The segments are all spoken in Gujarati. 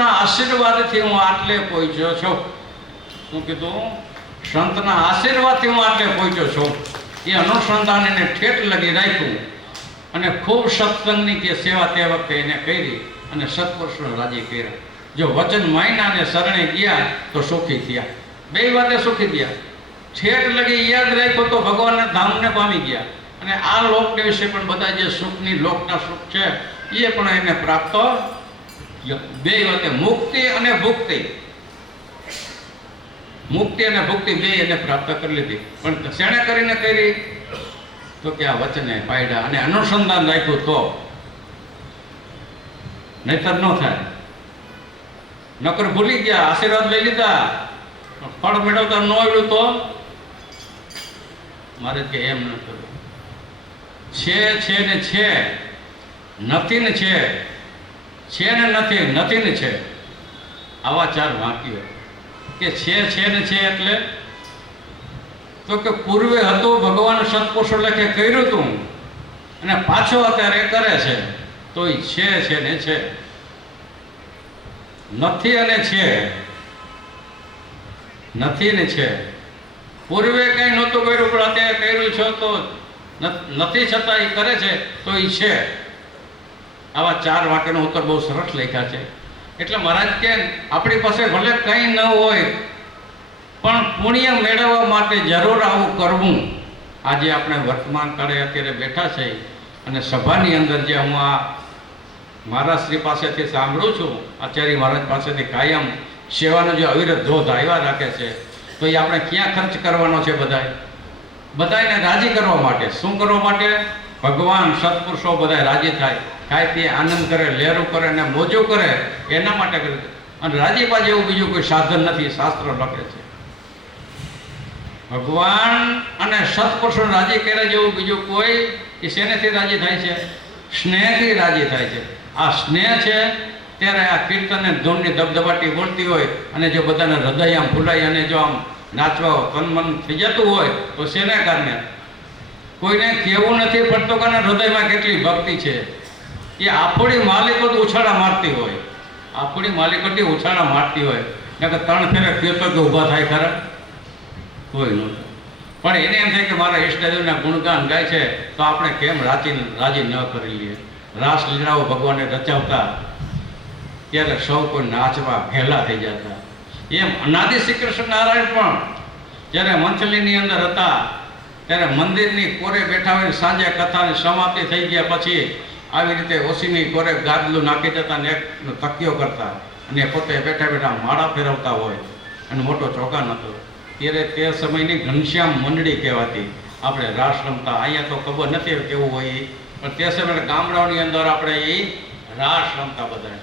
સંતના આશીર્વાદથી હું આટલે પહોંચ્યો છું. શું કીધું? સંતના આશીર્વાદથી હું આટલે પહોંચ્યો છું. એ અનુસંધાન એને ઠેઠ લગી રાખ્યું અને ખૂબ સત્સંગની કે સેવા તે વખતે એને કરી અને સત્પુરુષને રાજી કર્યા. જો વચન માન્યા અને શરણે ગયા તો સુખી થયા. બે વાતે સુખી થયા. ઠેઠ લગી યાદ રાખ્યું તો ભગવાનના ધામને પામી ગયા. અને આ લોકને વિશે પણ બધા જે સુખની લોકના સુખ છે એ પણ એને પ્રાપ્ત. બે વાતે મુક્તિ અને ભુક્તિ, મુક્તિ અને ભુક્તિ બે એને પ્રાપ્ત કરી લીધી. પણ શેણે કરીને કરી? તો કે આ વચને પાડ્યા અને અનુસંધાન રાખ્યું તો, નહીતર ન થાય. નકર ભૂલી ગયા, આશીર્વાદ લઈ લીધા, ફળ મેળવતા ન આવ્યું તો મારે કે એમ ન કરવું. છે ને છે, નથી ને છે ને નથી, નથી ને છે, આવા ચાર વાક્યો. કે છે ને છે એટલે તો કે પૂર્વે હતું ભગવાન સત્પુરુષો લખે કર્યું હતું અને પાછો અત્યારે કરે છે તો એ છે ને છે. નથી અને છે, નથી ને છે. પૂર્વે કંઈ નહોતું કર્યું પણ અત્યારે કર્યું છે તો નથી છતાં એ કરે છે તો એ છે. આવા ચાર વાક્યનો ઉત્તર બહુ સરસ લખ્યા છે. એટલે મહારાજ કે આપણી પાસે ભલે કંઈ ન હોય પણ પુણ્ય મેળવવા માટે જરૂર આવું કરવું. આજે આપણે વર્તમાન કાળે અત્યારે બેઠા છે અને સભાની અંદર જે હું આ મહારાજ શ્રી પાસેથી સાંભળું છું, આચાર્ય મહારાજ પાસેથી કાયમ સેવાનો જે અવિરત ધોધ આવ્યા રાખે છે, તો એ આપણે ક્યાં ખર્ચ કરવાનો છે? બધાને રાજી કરવા માટે. શું કરવા માટે? ભગવાન સત્પુરુષો બધા રાજી થાય, ખાય પીએ આનંદ કરે, લહેરું કરે અને મોજો કરે, એના માટે કરે. અને રાજીપા જેવું બીજું કોઈ સાધન નથી, શાસ્ત્ર લખે છે. ભગવાન અને સત્પુરુષો રાજી કરે જેવું બીજું કોઈ, એ શેનેથી રાજી થાય છે? સ્નેહથી રાજી થાય છે. આ સ્નેહ છે ત્યારે આ કીર્તન અને ધૂનની ધબધબાટી બોલતી હોય અને જો બધાને હૃદય આમ ફૂલાય અને જો આમ નાચવા તન મન થઈ જતું હોય તો શેને કારણે? કોઈને કહેવું નથી પડતું કે હૃદયમાં કેટલી ભક્તિ છે. એ આપણી માલિકો જ ઉછાળા મારતી હોય, આપણી માલિકોથી ઉછાળા મારતી હોય. કે ત્રણ ફેરે કહેતો કે ઊભા થાય ખરા? કોઈ નહોતું. પણ એને એમ થાય કે મારા ઈષ્ટદેવના ગુણગાન ગાય છે તો આપણે કેમ રાજી ન કરી લઈએ. રાસ લીલાઓ ભગવાને રચાવતા ત્યારે સૌ કોઈ નાચવા ભેલા થઈ જતા. એમ અનાદિ શ્રી કૃષ્ણ નારાયણ પણ જ્યારે મંથલીની અંદર હતા ત્યારે મંદિરની કોરે બેઠા હોય, સાંજે કથાની સમાપ્તિ થઈ ગયા પછી આવી રીતે ઓસીની કોરે ગાદલું નાખી દેતા અને એક તકિયો કરતા અને પોતે બેઠા બેઠા માળા ફેરવતા હોય અને મોટો ચોકાન હતો. ત્યારે તે સમયની ઘનશ્યામ મંડળી કહેવાતી. આપણે રાસ રમતા, અહીંયા તો ખબર નથી કેવું હોય પણ તે સમયે ગામડાઓની અંદર આપણે એ રાસ રમતા બધા.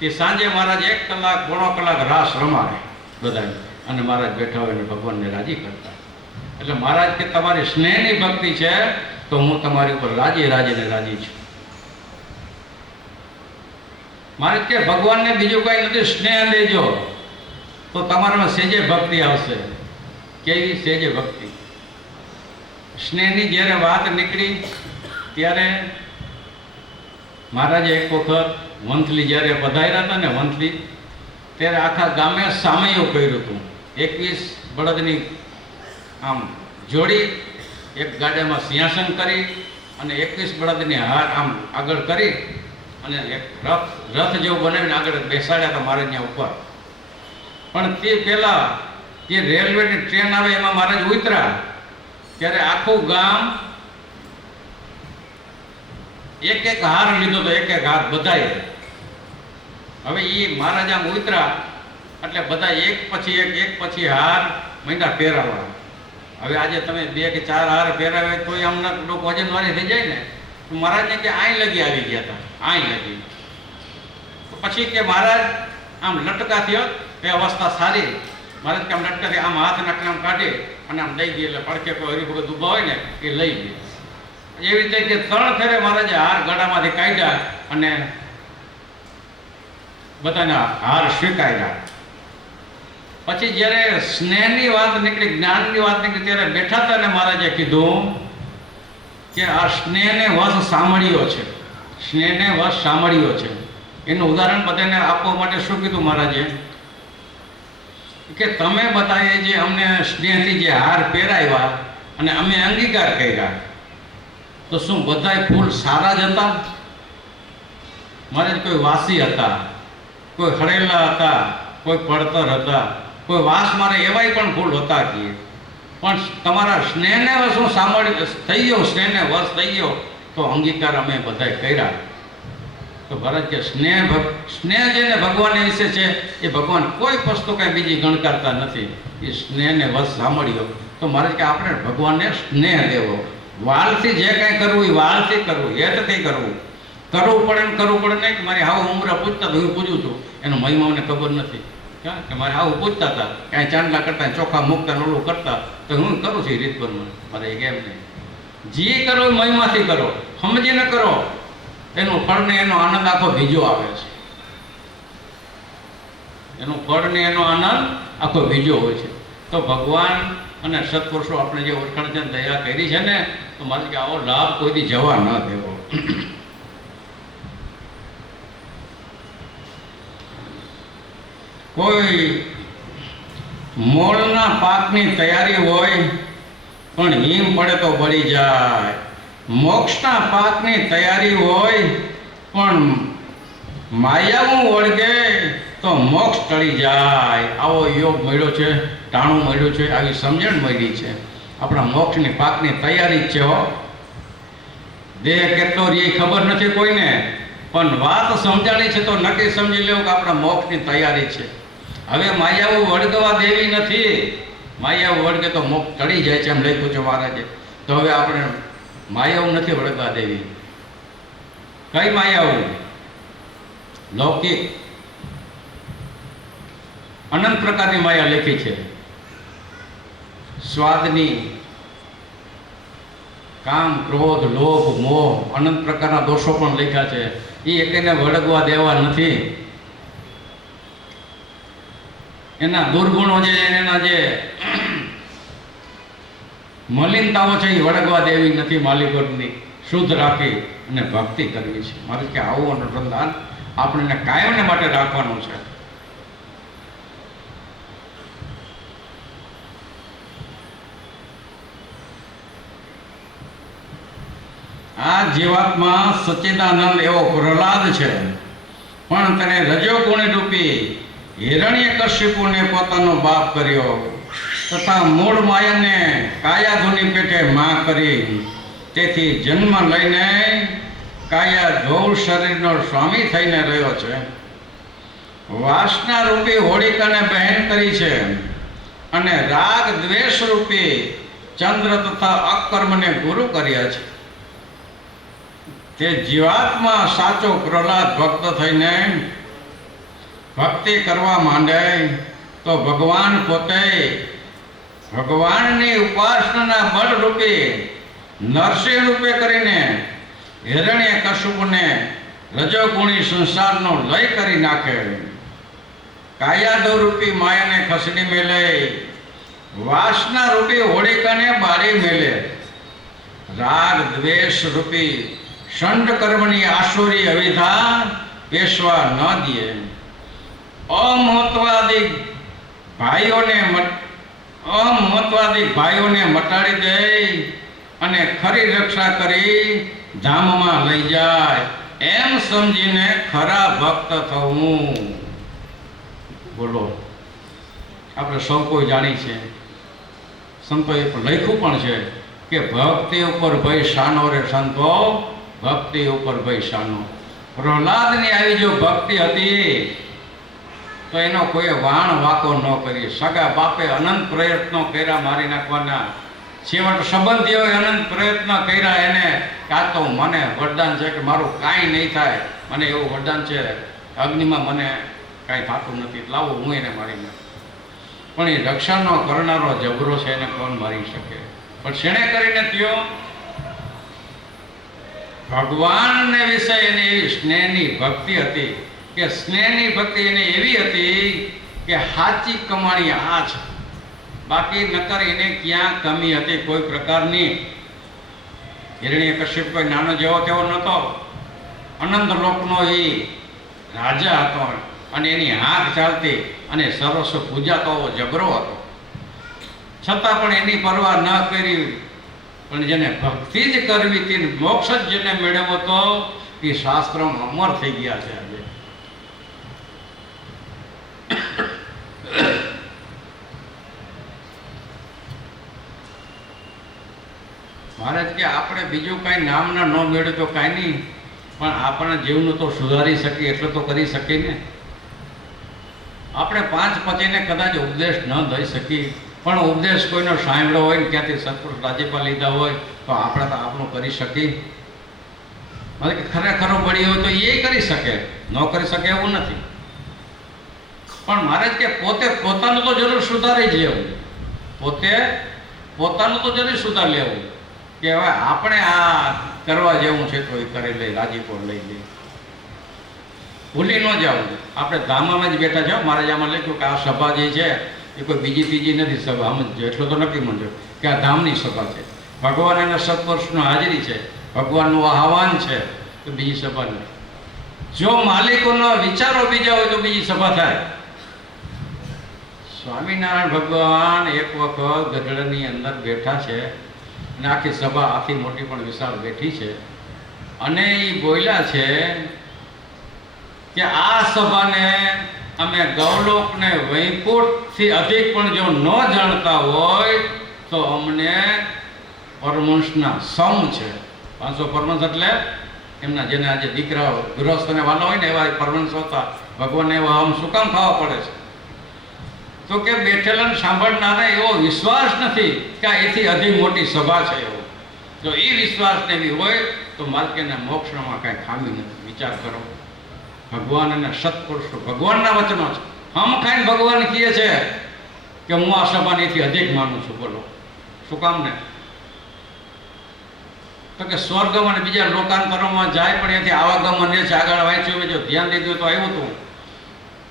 એ સાંજે મહારાજ 1 કલાક પોણો કલાક રાસ રમાડે બધા અને મહારાજ બેઠા હોય અને ભગવાનને રાજી કરતા. એટલે મહારાજ કે તમારી સ્નેહની ભક્તિ છે તો હું તમારી ઉપર રાજી છું. મહારાજ કે ભગવાનને બીજું કંઈ નથી, સ્નેહ દેજો તો તમારામાં સેજે ભક્તિ આવશે. કેવી સેજે ભક્તિ? સ્નેહની જ્યારે વાત નીકળી ત્યારે મહારાજે એક વખત વંથલી જ્યારે પધાર્યા હતા ને વંથલી, ત્યારે આખા ગામે સામૈયું કર્યું હતું. 21 બળદની આમ જોડી એક ગાડામાં સિંહાસન કરી અને 21 બળદની હાર આમ આગળ કરી અને એક રથ જેવું બનાવીને આગળ બેસાડ્યા હતા મહારાજના ઉપર. પણ તે પહેલાં જે રેલવેની ટ્રેન આવે એમાં મહારાજ ઉતર્યા ત્યારે આખું ગામ એક હાર લીધો તો એક હાર બધાએ. હવે એ મહારાજ આમ ઉતર્યા એટલે બધા એક પછી હાર મહિના પહેરાવા. હવે આજે તમે 2 કે 4 હાર પહેરાવે તો અમને લોકો વજનવાળી થઈ જાય ને. મહારાજને કે આઈ લગી આવી ગયા હતા, આઈ લગી. પછી કે મહારાજ આમ લટકા થયો એ અવસ્થા સારી. મહારાજ કે આમ લટકાથી આમ હાથ નાખીને આમ કાઢી અને આમ દઈ દે એટલે પડકે કોઈ હરિભગત ઊભા હોય ને એ લઈ દે. એવી રીતે કે 3 ફેરે મહારાજે હાર ગળામાંથી કાઢ્યા અને બધાના હાર સ્વીકાર્યા. પછી જ્યારે સ્નેહની વાત નીકળી, જ્ઞાનની વાત નીકળી ત્યારે બેઠા હતા ને મહારાજે કીધું કે આ સ્નેહને વશ સાંભળ્યો છે, સ્નેહને વશ સાંભળ્યો છે. એનું ઉદાહરણ બધાને આપવા માટે શું કીધું મહારાજે કે તમે બધાએ જે અમને સ્નેહથી જે હાર પહેરાવ્યા અને અમે અંગીકાર કર્યા, તો શું બધાય ફૂલ સારા જ હતા? મહારાજ કોઈ વાસી હતા, કોઈ હળેલા હતા, કોઈ પડતર હતા, કોઈ વાસ મારે એવાય પણ ફૂલ હતા કે પણ તમારા સ્નેહને શું સાંભળી થઈ ગયો, સ્નેહને વશ થઈ ગયો તો અંગીકાર અમે બધાએ કર્યા. તો ભરત કે સ્નેહ જેને ભગવાન વિશે છે એ ભગવાન કોઈ વસ્તુ કાંઈ બીજી ગણકારતા નથી. એ સ્નેહને વશ સાંભળ્યો તો મારે કે આપણે ભગવાનને સ્નેહ દેવો, વાલથી જે કાંઈ કરવું એ વાલથી કરવું, હેતથી કરવું. કરવું પડે ને કરવું પડે નહીં કે મારી આવું ઉમરા પૂછતા તો હું પૂછું છું, એનો મહિમા મને ખબર નથી. કે મારે આવું પૂછતા હતા, કાંઈ ચાંદલા કરતા ચોખા મૂકતા ઓલું કરતા તો હું કરું છું એ રીત પર. મારે એ કેમ નહીં, જે કરો એ મહિમાથી કરો, સમજીને કરો, એનું ફળ ને એનો આનંદ આખો બીજો આવે છે. એનું ફળ ને એનો આનંદ આખો બીજો હોય છે. તો ભગવાન અને સત્પુરુષો આપણે જે ઓળખાણ છે દયા કરી છે ને, તો મારે કે આવો લાભ કોઈથી જવા ન દેવો. કોઈ મોળના પાકની તૈયારી હોય પણ હિમ પડે તો બળી જાય, મોક્ષના પાકની તૈયારી હોય પણ માયાવું વળગે તો મોક્ષ ટળી જાય. આવો યોગ મળ્યો છે, ટાણું મળ્યું છે, આવી સમજણ મળી છે. આપણા મોક્ષની પાકની તૈયારી જ છે હો. દેહ કેટલો રે ખબર નથી કોઈને, પણ વાત સમજાણી છે તો નક્કી સમજી લેવું કે આપણા મોક્ષની તૈયારી છે. હવે માયાવું વળગવા દેવી નથી. માયાવું વળગે તો મોક્ષ ટળી જાય છે એમ લખ્યું છે મહારાજે. તો હવે આપણે માયાવું નથી વળગવા દેવી. કઈ માયાવું? લૌકિક અનંત પ્રકારની માયા લખી છે. સ્વાદની, કામ, ક્રોધ, લોભ, મોહ, અનંત પ્રકારના દોષો પણ લખ્યા છે. એ એકને વળગવા દેવા નથી. એના દુર્ગુણો જે એના જે મલિનતાઓ છે એ વળગવા દેવી નથી. માલિકોની શુદ્ધ રાખી અને ભક્તિ કરવી છે. મારે કે આવું અનુસંધાન આપણને કાયમને માટે રાખવાનું છે. આ જીવાત્મા સચ્ચિદાનંદ એવો પ્રહલાદ છે, પણ તેને રજોગુણી રૂપી હિરણ્યકશિપુને પોતાનો બાપ કર્યો તથા મૂળ માયાને કાયાધુની પેટે માં કરી. તેથી જન્મ લઈને કાયા ધોળ શરીરનો સ્વામી થઈને રહ્યો છે. વાસના રૂપી હોળિકાને બહેન કરી છે અને રાગ દ્વેષ રૂપી ચંદ્ર તથા અકર્મને ગુરુ કર્યા છે. તે જીવાત્મા સાચો પ્રહલાદ ભક્ત થઈને ભક્તિ કરવા માંડે તો ભગવાન પોતે ભગવાનની ઉપાસનાના બળ રૂપે નરસિંહ રૂપે કરીને હિરણ્યકશિપુને રજોગુણી સંસારનો લય કરી નાખે. કાયાદો રૂપી માયાને ખસડી મેલે, વાસના રૂપી હોળિકાને બાળી મેલે, રાગ દ્વેષ રૂપી ષંડ કર્મની આસુરી અવિધા પેશવા ન દે. અમહત્વાદી ભાઈઓને મટાડી દે અને ખરી રક્ષા કરી ધામમાં લઈ જાય એમ સમજીને ખરા ભક્ત થવું. બોલો, આપણે સૌ કોઈ જાણી છે, સંતોએ લખ્યું પણ છે કે ભક્તિ ઉપર ભય શાનો રે સંતો, ભક્તિ ઉપર ભય શાનો. પ્રહલાદની આવી જો ભક્તિ હતી તો એનો કોઈ વાણ વાકો ન કરી. સગા બાપે અનંત પ્રયત્નો કર્યા મારી નાખવાના, છેવટ સંબંધીઓએ અનંત પ્રયત્ન કર્યા એને કાં તો મને વરદાન છે કે મારું કાંઈ નહીં થાય, મને એવું વરદાન છે અગ્નિમાં મને કાંઈ થતું નથી, લાવો હું એને મારી નાખું. પણ એ રક્ષાનો કરનારો જબરો છે, એને કોણ મારી શકે? પણ શેણે કરીને થયો? ભગવાનને વિશે એને એવી સ્નેહની ભક્તિ હતી કે સ્નેહની ભક્તિ એને એવી હતી કે સાચી કમાણી આ છે, બાકી નકર એને ક્યાં કમી હતી કોઈ પ્રકારની. હિરણ્યકશિપ કોઈ નાનો જેવો તેવો નહોતો, અનંત લોકનો એ રાજા હતો અને એની હાથ ચાલતી અને સરસ પૂજાતો જબરો હતો, છતાં પણ એની પરવા ન કરી. પણ જેને ભક્તિ જ કરવી હતી, મોક્ષ જ જેને મેળવ્યો હતો, એ શાસ્ત્રમાં અમર થઈ ગયા છે આજે. મહારાજ કે આપણે બીજું કાંઈ નામના ન મેળવે તો કાંઈ નહીં, પણ આપણા જીવનું તો સુધારી શકીએ એટલું તો કરી શકીએ ને. આપણે પાંચ પચીને કદાચ ઉપદેશ ન દઈ શકીએ, પણ ઉપદેશ કોઈનો સાંભળ્યો હોય ને ક્યાંથી સત્પુરુષ રાજીપા લીધા હોય તો આપણે તો આપણું કરી શકીએ. મતલબ કે ખરેખરો બળી હોય તો એ કરી શકે, ન કરી શકે એવું નથી. પણ મહારાજ કે પોતે પોતાનું તો જરૂર સુધારી જ લેવું, પોતે પોતાનું તો જરૂર સુધાર લેવું કે હવે આપણે આ કરવા જેવું છે તો એ કરી લઈ, રાજીપો લઈ લઈ, ભૂલી ન જવું. આપણે ધામમાં જ બેઠા છે. મહારાજ આમાં લખ્યું કે આ સભા જે છે એ કોઈ બીજી ત્રીજી નથી સભા, સમજો એટલો તો નક્કી મંજો કે આ ધામની સભા છે. ભગવાન એના સત્પુરુષનો હાજરી છે, ભગવાનનું આહવાન છે, તો બીજી સભા નથી. જો માલિકોના વિચારો બીજા હોય તો બીજી સભા થાય. સ્વામિનારાયણ ભગવાન એક વખત ગઢડાની અંદર બેઠા છે અને આખી સભા આખી મોટી પણ વિશાળ બેઠી છે અને એ બોલ્યા છે કે આ સભાને અમે ગૌલોકને વૈકુંઠથી અધિક પણ જો ન જાણતા હોય તો અમને પરમહંસના સમ છે. 500 પરમહંસ એટલે એમના જેને આજે દીકરાઓ ગૃહસ્થને વાલા હોય ને એવા પરમહંસ હતા. ભગવાનને એવા આમ શું કામ ખાવા પડે છે? તો કે બેઠેલા સાંભળનારે એવો વિશ્વાસ નથી કે એથી અધિક મોટી સભા છે. એવો જો એ વિશ્વાસ એવી હોય તો માર્કેના મોક્ષમાં કાંઈ ખામી નથી. વિચાર કરો, ભગવાન અને સત્પુરુષો ભગવાનના વચનો છે. હમ ખાઈને ભગવાન કહે છે કે હું આ સભાને એથી અધિક માનું છું. બોલો શું કામ ને? તો કે સ્વર્ગમાં અને બીજા લોકાંતરોમાં જાય પણ એથી આવાગમન રહે છે. આગળ વાંચ્યું જો ધ્યાન દીધું તો આવ્યું હતું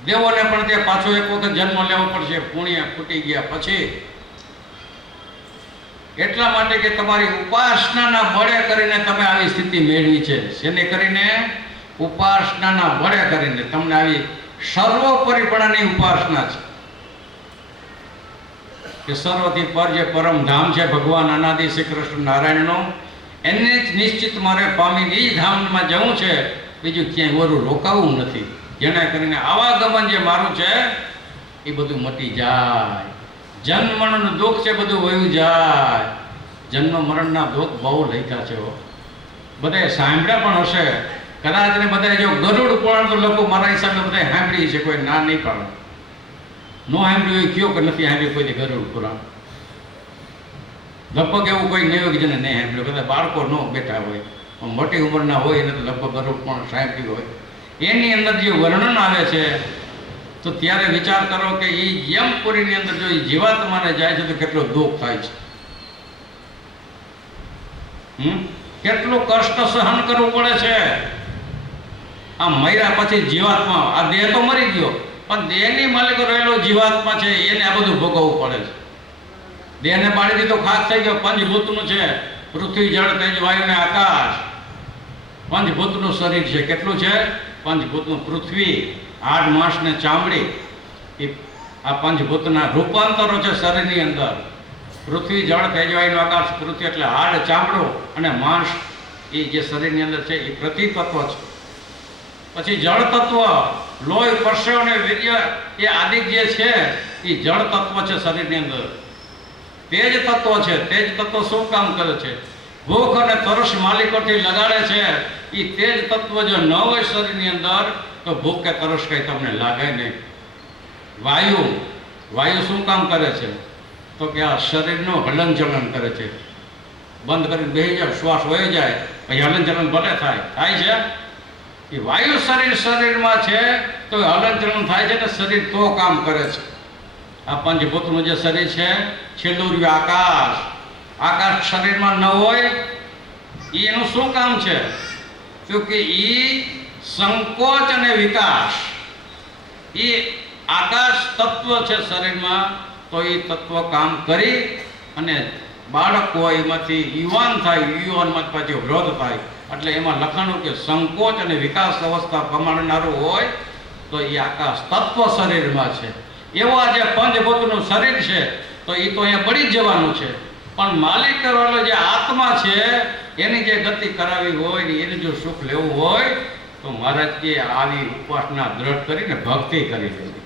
દેવોને પણ તે પાછો એક વખત જન્મ લેવો પડશે પુણ્ય ફૂટી ગયા પછી. એટલા માટે કે તમારી ઉપાસનાના બળે કરીને તમે આવી સ્થિતિ મેળવી છે. જેને કરીને ઉપાસનાના બળે કરીને તમને આવી સર્વોપરીપણાની ઉપાસના છે કે સર્વથી પર જે પરમ ધામ છે ભગવાન અનાદિ શ્રી કૃષ્ણ નારાયણનો, એને જ નિશ્ચિત મારે પામીને એ ધામમાં જવું છે, બીજું ક્યાંય વરું રોકાવું નથી. જેને કરીને આવાગમન જે મારું છે એ બધું મટી જાય. જન્મ મરણનું દુઃખ છે બધું વયું જાય. જન્મ મરણના દુઃખ બહુ લખ્યા છે. બધાએ સાંભળ્યા પણ હશે કદાચ ને. બધાએ જો ગરુડ પુરાણ તો લોકો મારા હિસાબે બધા સાંભળી છે, કોઈ ના નહીં પાડે. નો સાંભળ્યું એ કયો કે નથી સાંભળ્યું કોઈ ગરુડ પુરાણ? લગભગ એવું કોઈ નહીં હોય કે જેને નહીં સાંભળ્યું. કદાચ બાળકો ન બેઠા હોય, મોટી ઉંમરના હોય એને તો લગભગ ગરુડ પુરાણ સાંભળ્યું હોય. એની અંદર જે વર્ણન આવે છે તો ત્યારે વિચાર કરો કે એ યમપુરીની અંદર જો એ જીવાત્માને જાય છે તો કેટલો દુઃખ થાય છે. કેટલું કષ્ટ સહન કરવું પડે છે. આ મર્યા પછી જીવાત્મા, આ દેહ તો મરી ગયો પણ દેહની માલિક રહેલો જીવાત્મા છે એને આ બધું ભોગવવું પડે છે. દેહને પાડી દીધો, ખાસ થઈ ગયો. પંચભૂતનું છે, પૃથ્વી જળ તેજ વાયુ ને આકાશ. પંચભૂતનું શરીર છે. કેટલું છે? પંચભૂતનું પૃથ્વી, હાડ માંસ ને ચામડી. એ આ પંચભૂતના રૂપાંતરો છે શરીરની અંદર. પૃથ્વી જળ તેજ વાયુ આકાશ. પૃથ્વી એટલે હાડ, ચામડું અને માંસ. એ જે શરીરની અંદર છે એ પ્રતિતત્વ છે. પછી જળ તત્વ, લોહી, પરસેવો અને વીર્ય, એ આદિ જે છે એ જળ તત્વ છે શરીરની અંદર. તેજ તત્વ છે. તેજ તત્વ શું કામ કરે છે? ભૂખ અને તરસ માલિકોથી લગાડે છે. એ તેજ તત્વ જો ન હોય શરીરની અંદર તો ભૂખ કે તરસ કઈ તમને લાગે નહીં. વાયુ, વાયુ શું કામ કરે છે? તો કે આ શરીરનું હલનચલન કરે છે. બંધ કરીને બેસી જાય, શ્વાસ વહી જાય, પછી હલનચલન ભલે થાય છે. એ વાયુ શરીરમાં છે તો હલનચલન થાય છે ને શરીર તો કામ કરે છે. આ પંચભૂતનું જે શરીર છે છેલ્લું રહ્યું આકાશ. આકાશ શરીરમાં ન હોય એનું શું કામ છે? તો કે એ સંકોચ અને વિકાસ. એ આકાશ તત્વ છે શરીરમાં તો એ તત્વ કામ કરી અને બાળક હોય એમાંથી યુવાન થાય, યુવાનમાંથી પછી વૃદ્ધ થાય, એટલે એમાં લખાણું કે સંકોચ અને વિકાસ અવસ્થા પ્રમાણનારું હોય તો એ આકાશ તત્વ શરીરમાં છે. એવો આ જે પંચભૂતનું શરીર છે તો એ તો અહીંયા પડી જ જવાનું છે, પણ માલિક વાળો જે આત્મા છે એની જે ગતિ કરાવી હોય ને એને જો સુખ લેવું હોય તો મહારાજ કે આવી ઉપાસના દ્રઢ કરીને ભક્તિ કરી લેવી.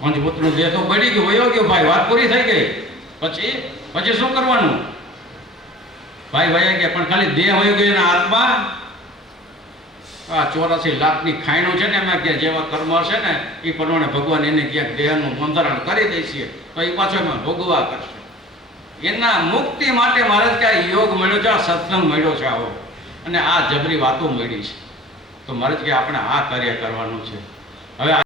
પંચભૂતનું દેહ તો બળી ગયું, વયો ગયો ભાઈ, વાત પૂરી થઈ ગઈ. પછી શું કરવાનું? ભાઈ વયા ગયા, પણ ખાલી દેહ વયો ગયો એના આત્મા આ 84 લાખની ખાયણું છે ને એમાં કે જેવા કર્મ હશે ને એ પ્રમાણે ભગવાન એને ક્યાંક દેહનું બંધારણ કરી દઈશું તો એ પાછો એમાં ભોગવા કરશે. એના મુક્તિ માટે મહારાજ કે આ યોગ મળ્યો છે, આ સત્સંગ મળ્યો છે આવો, અને આ જબરી વાતો મળી છે તો મહારાજ કે આપણે આ કાર્ય કરવાનું છે. હવે